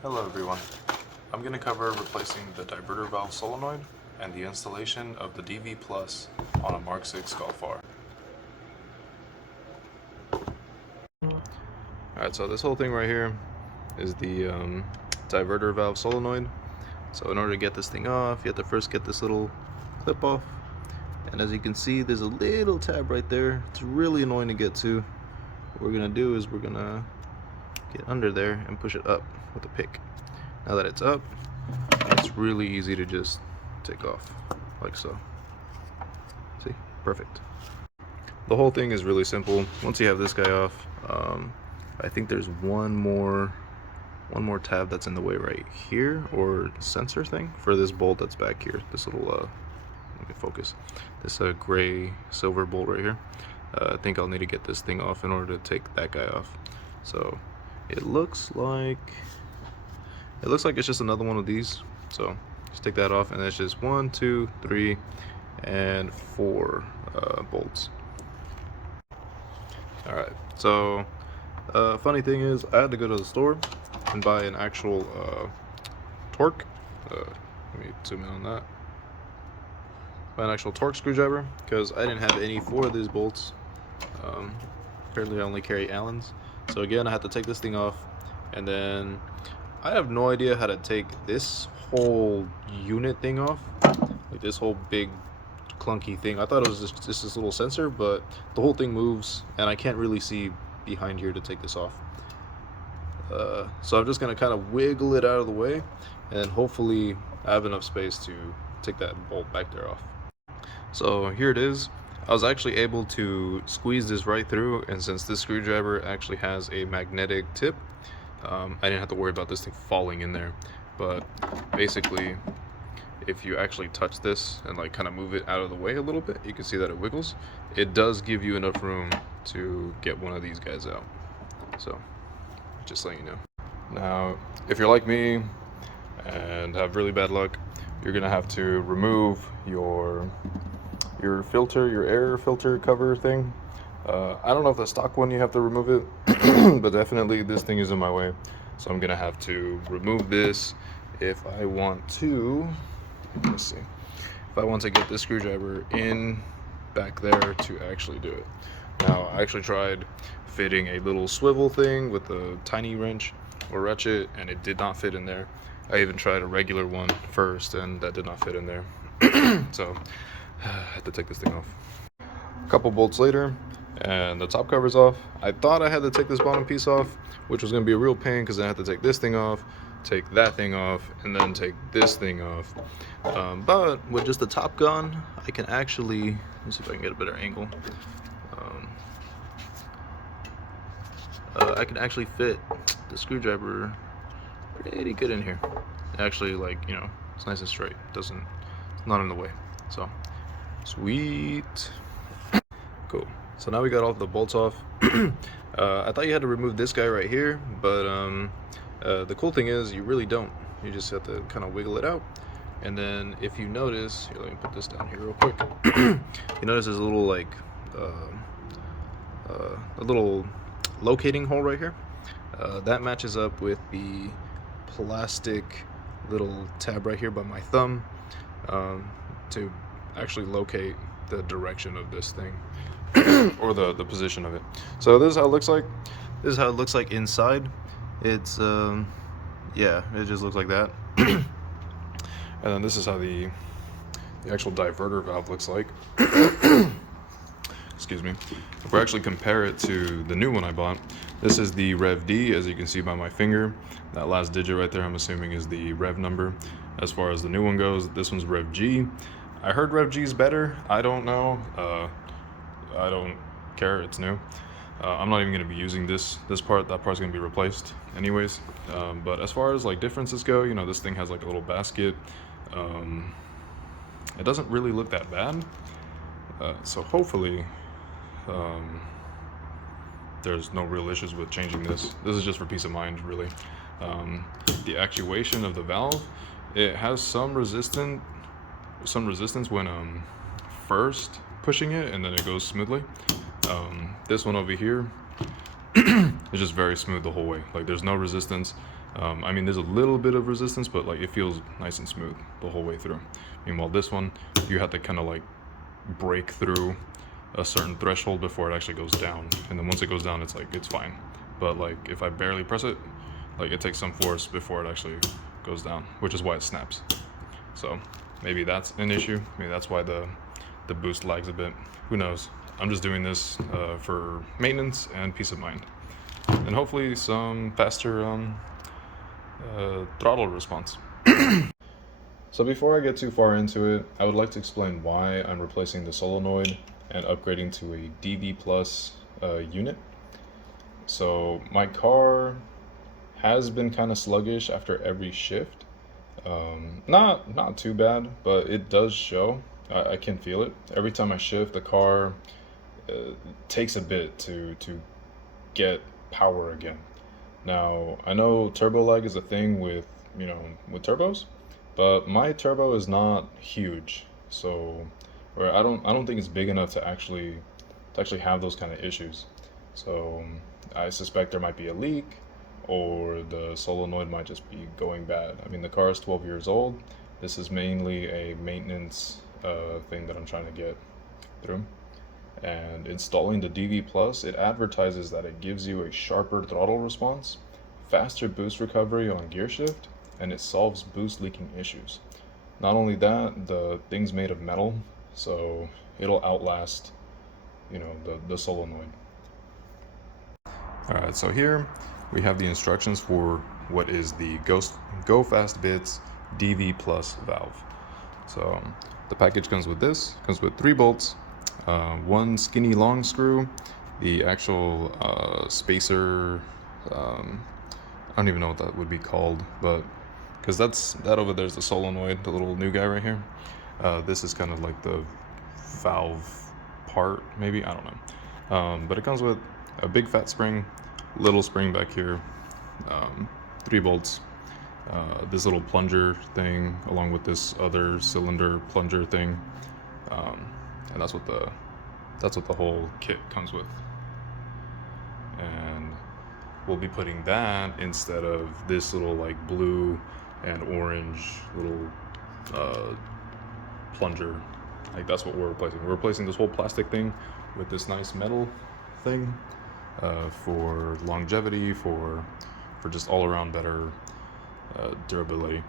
Hello everyone. I'm going to cover replacing the diverter valve solenoid and the installation of the DV Plus on a MK6 Golf R. Alright, so this whole thing right here is the diverter valve solenoid. So in order to get this thing off, you have to first get this little clip off. And as you can see, there's a little tab right there. It's really annoying to get to. What we're going to do is we're going to get under there and push it up with a pick. Now that it's up, it's really easy to just take off, like so. See? Perfect. The whole thing is really simple. Once you have this guy off, I think there's one more tab that's in the way right here, or sensor thing for this bolt that's back here. This little, let me focus. This gray silver bolt right here. I think I'll need to get this thing off in order to take that guy off. So it looks like it's just another one of these. So just take that off, and it's just 1, 2, 3, and 4 bolts. All right. So funny thing is, I had to go to the store and buy an actual torque. Let me zoom in on that. Buy an actual torque screwdriver because I didn't have any for these bolts. Apparently, I only carry Allen's. So again, I had to take this thing off, and then I have no idea how to take this whole unit thing off, like this whole big clunky thing. I thought it was just this little sensor, but the whole thing moves, and I can't really see behind here to take this off. So I'm just gonna kind of wiggle it out of the way, and hopefully I have enough space to take that bolt back there off. So here it is. I was actually able to squeeze this right through, and since this screwdriver actually has a magnetic tip, I didn't have to worry about this thing falling in there. But basically, if you actually touch this and like kind of move it out of the way a little bit, you can see that it wiggles. It does give you enough room to get one of these guys out. So just letting you know. Now, if you're like me and have really bad luck, you're gonna have to remove your filter, your air filter cover thing. I don't know if the stock one you have to remove it, but definitely this thing is in my way. So I'm gonna have to remove this if I want to, let's see, if I want to get this screwdriver in back there to actually do it. Now, I actually tried fitting a little swivel thing with a tiny wrench or ratchet, and it did not fit in there. I even tried a regular one first, and that did not fit in there. So I had to take this thing off. A couple bolts later, and the top cover's off. I thought I had to take this bottom piece off, which was going to be a real pain because I had to take this thing off, take that thing off, and then take this thing off. But with just the top gone, I can actually, let's see if I can get a better angle. I can actually fit the screwdriver pretty good in here. Actually, like, you know, it's nice and straight. It's not in the way. So sweet. Cool. So now we got all the bolts off. I thought you had to remove this guy right here, but the cool thing is you really don't. You just have to kind of wiggle it out. And then if you notice, here, let me put this down here real quick. You notice there's a little like a little locating hole right here. That matches up with the plastic little tab right here by my thumb to actually locate the direction of this thing or the position of it. So this is how it looks like. This is how it looks like inside. It's yeah, it just looks like that. And then this is how the actual diverter valve looks like. Excuse me. If we actually compare it to the new one I bought, this is the Rev D, as you can see by my finger. That last digit right there, I'm assuming, is the Rev number. As far as the new one goes, this one's Rev G. I heard Rev G is better. I don't know. I don't care. It's new. I'm not even going to be using this part. That part's going to be replaced anyways. But as far as like differences go, you know, this thing has like a little basket. It doesn't really look that bad. So hopefully there's no real issues with changing this. This is just for peace of mind, really. The actuation of the valve, it has some resistance when first pushing it, and then it goes smoothly. This one over here is just very smooth the whole way. Like, there's no resistance. I mean, there's a little bit of resistance, but like it feels nice and smooth the whole way through. Meanwhile, this one, you have to kind of like break through a certain threshold before it actually goes down, and then once it goes down, it's like it's fine. But like if I barely press it, like it takes some force before it actually goes down, which is why it snaps. So maybe that's an issue. Maybe that's why the boost lags a bit. Who knows? I'm just doing this for maintenance and peace of mind, and hopefully some faster throttle response. So before I get too far into it, I would like to explain why I'm replacing the solenoid and upgrading to a DV Plus unit. So my car has been kind of sluggish after every shift. Not too bad, but it does show. I can feel it. Every time I shift, the car takes a bit to get power again. Now, I know turbo lag is a thing with, with turbos, but my turbo is not huge. So, or I don't think it's big enough to actually have those kind of issues. So, I suspect there might be a leak, or the solenoid might just be going bad. I mean, the car is 12 years old. This is mainly a maintenance thing that I'm trying to get through. And installing the DV Plus, it advertises that it gives you a sharper throttle response, faster boost recovery on gear shift, and it solves boost leaking issues. Not only that, the thing's made of metal, so it'll outlast, the solenoid. Alright, so here we have the instructions for what is the Go Fast Bits DV Plus valve. So the package comes with this, comes with 3 bolts, one skinny long screw, the actual spacer, I don't even know what that would be called, but because that over there is the solenoid, the little new guy right here. This is kind of like the valve part, maybe, I don't know. But it comes with a big fat spring, little spring back here, 3 bolts, this little plunger thing, along with this other cylinder plunger thing, and that's what the whole kit comes with. And we'll be putting that instead of this little like blue and orange little plunger. Like that's what we're replacing. We're replacing this whole plastic thing with this nice metal thing for longevity, for just all around better durability.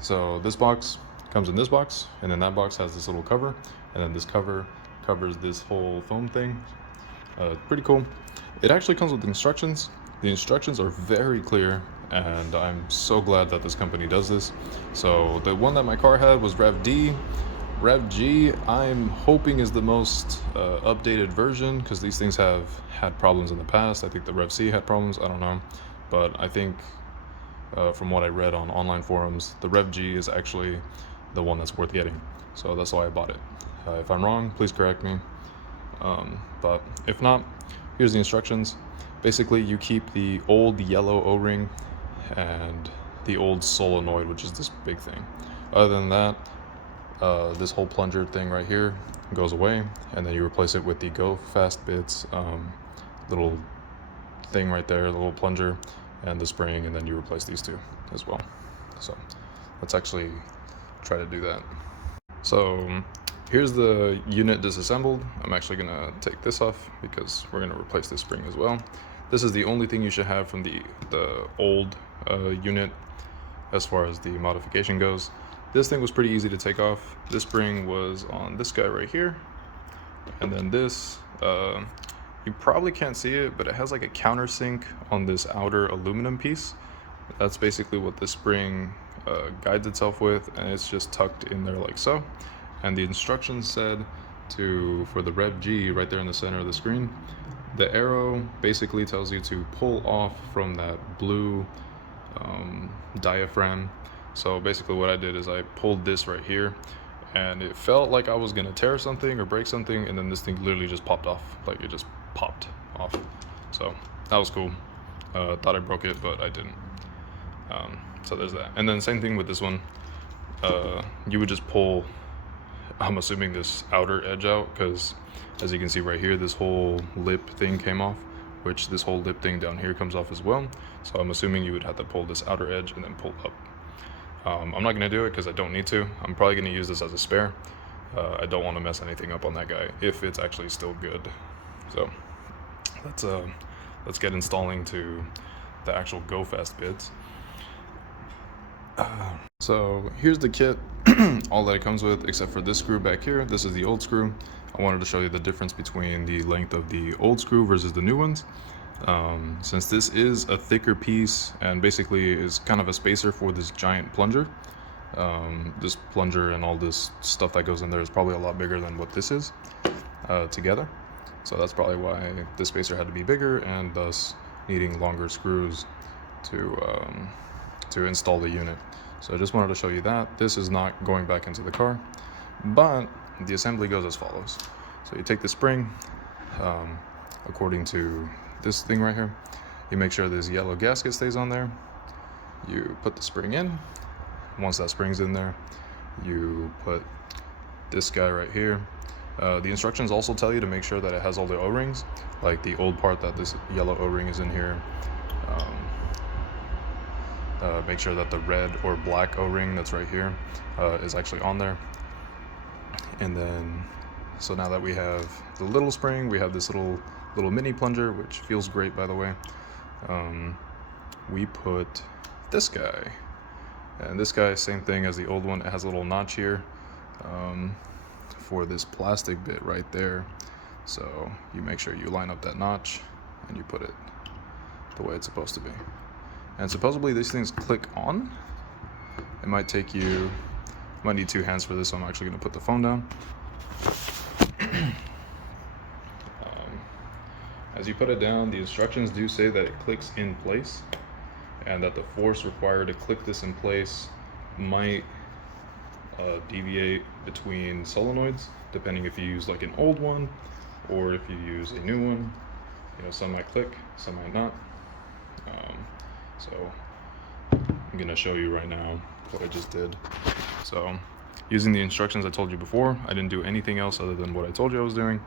So this box comes in this box, and then that box has this little cover, and then this cover covers this whole foam thing. Pretty cool. It actually comes with instructions. The instructions are very clear, and I'm so glad that this company does this. So the one that my car had was Rev D. Rev G, I'm hoping is the most updated version, because these things have had problems in the past. I think the Rev C had problems, I don't know. But I think from what I read on online forums, the Rev G is actually the one that's worth getting. So that's why I bought it. If I'm wrong, please correct me. But if not, here's the instructions. Basically, you keep the old yellow O-ring and the old solenoid, which is this big thing. Other than that, this whole plunger thing right here goes away, and then you replace it with the Go Fast Bits little thing right there, the little plunger and the spring, and then you replace these two as well. So let's actually try to do that. So here's the unit disassembled. I'm actually gonna take this off because we're gonna replace this spring as well. This is the only thing you should have from the old unit as far as the modification goes. This thing was pretty easy to take off. This spring was on this guy right here, and then this, you probably can't see it, but it has like a countersink on this outer aluminum piece. That's basically what the spring guides itself with, and it's just tucked in there like so. And the instructions said for the Rev G right there in the center of the screen, the arrow basically tells you to pull off from that blue diaphragm. So basically what I did is I pulled this right here, and it felt like I was gonna tear something or break something, and then this thing literally just popped off. Like it just popped off. So that was cool. Thought I broke it, but I didn't. So there's that. And then same thing with this one. You would just pull, I'm assuming, this outer edge out, because as you can see right here, this whole lip thing came off. which this whole lip thing down here comes off as well. So I'm assuming you would have to pull this outer edge and then pull up. I'm not going to do it because I don't need to. I'm probably going to use this as a spare. I don't want to mess anything up on that guy if it's actually still good. So let's get installing to the actual Go Fast bits. So here's the kit, all that it comes with except for this screw back here. This is the old screw. I wanted to show you the difference between the length of the old screw versus the new ones. Since this is a thicker piece and basically is kind of a spacer for this giant plunger, this plunger and all this stuff that goes in there is probably a lot bigger than what this is together. So that's probably why this spacer had to be bigger, and thus needing longer screws to install the unit. So I just wanted to show you that. This is not going back into the car, but the assembly goes as follows. So you take the spring, according to this thing right here. You make sure this yellow gasket stays on there. You put the spring in. Once that spring's in there, you put this guy right here. The instructions also tell you to make sure that it has all the O-rings, like the old part that this yellow O-ring is in here. Make sure that the red or black O-ring that's right here is actually on there. And then, so now that we have the little spring, we have this little mini plunger, which feels great, by the way. We put this guy, and this guy, same thing as the old one. It has a little notch here for this plastic bit right there. So you make sure you line up that notch and you put it the way it's supposed to be. And supposedly these things click on. It might take you, might need two hands for this, so I'm actually going to put the phone down. As you put it down, the instructions do say that it clicks in place, and that the force required to click this in place might deviate between solenoids, depending if you use like an old one or if you use a new one. You know, some might click, some might not. So I'm gonna show you right now what I just did. So using the instructions I told you before, I didn't do anything else other than what I told you I was doing.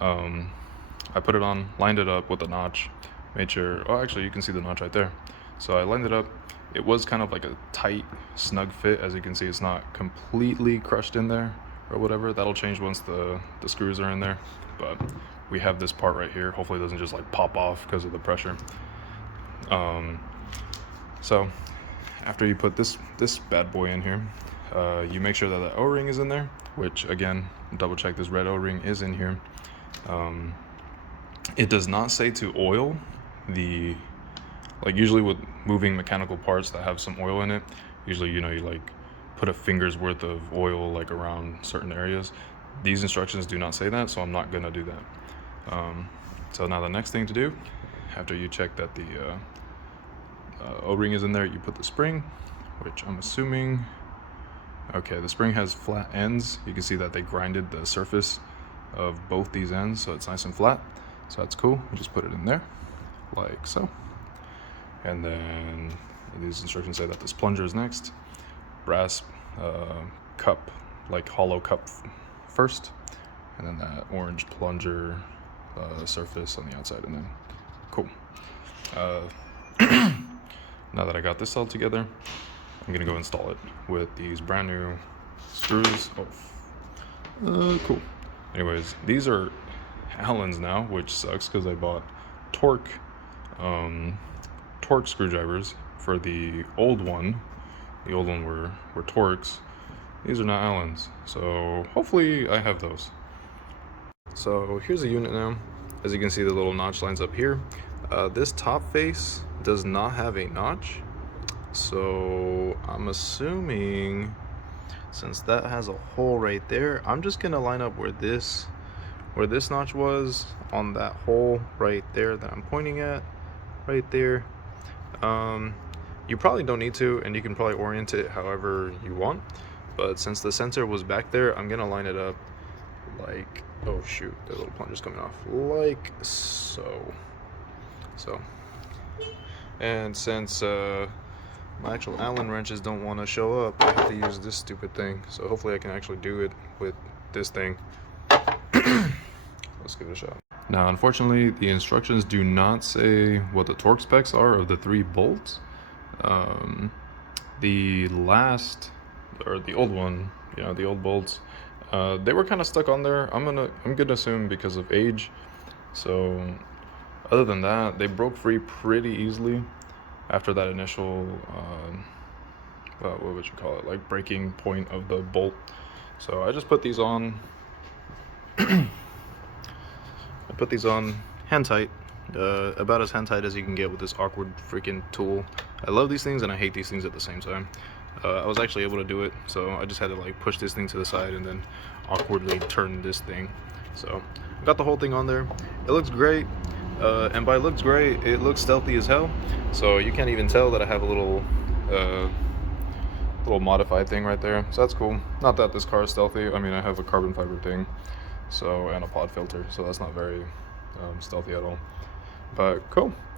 I put it on, lined it up with a notch, made sure, oh actually you can see the notch right there. So I lined it up. It was kind of like a tight, snug fit. As you can see, it's not completely crushed in there or whatever. That'll change once the screws are in there. But we have this part right here. Hopefully it doesn't just like pop off because of the pressure. So after you put this bad boy in here, you make sure that the O-ring is in there, which again, double check this red O-ring is in here. It does not say to oil the, like usually with moving mechanical parts that have some oil in it, usually, you know, you like put a finger's worth of oil like around certain areas. These instructions do not say that, so I'm not gonna do that. So now the next thing to do, after you check that the O-ring is in there, you put the spring, which I'm assuming, okay, the spring has flat ends. You can see that they grinded the surface of both these ends, so it's nice and flat. So that's cool. We just put it in there, like so. And then these instructions say that this plunger is next. Brass cup, like hollow cup first, and then that orange plunger surface on the outside, and then cool. Now that I got this all together, I'm gonna go install it with these brand new screws. Cool. Anyways, these are Allen's now, which sucks because I bought torque screwdrivers for the old one. The old one were Torx. These are not Allen's, so hopefully I have those. So here's the unit now. As you can see, the little notch lines up here. This top face does not have a notch, so I'm assuming since that has a hole right there, I'm just gonna line up where this notch was on that hole right there that I'm pointing at right there. You probably don't need to, and you can probably orient it however you want, but since the sensor was back there, I'm gonna line it up like, oh shoot, the little plunger's coming off, like so. And since my actual Allen wrenches don't want to show up, I have to use this stupid thing, so hopefully I can actually do it with this thing. Let's give it a shot. Now, unfortunately, the instructions do not say what the torque specs are of the 3 bolts. The old one, you know, the old bolts, they were kind of stuck on there. I'm gonna assume because of age. So, other than that, they broke free pretty easily after that initial, what would you call it, like breaking point of the bolt. So I just put these on. I put these on hand tight, about as hand tight as you can get with this awkward freaking tool. I love these things and I hate these things at the same time. I was actually able to do it, so I just had to like push this thing to the side and then awkwardly turn this thing. So I got the whole thing on there. It looks great, and by looks great, it looks stealthy as hell. So you can't even tell that I have a little modified thing right there, so that's cool. Not that this car is stealthy. I mean, I have a carbon fiber thing, so, and a pod filter, so that's not very stealthy at all. But cool.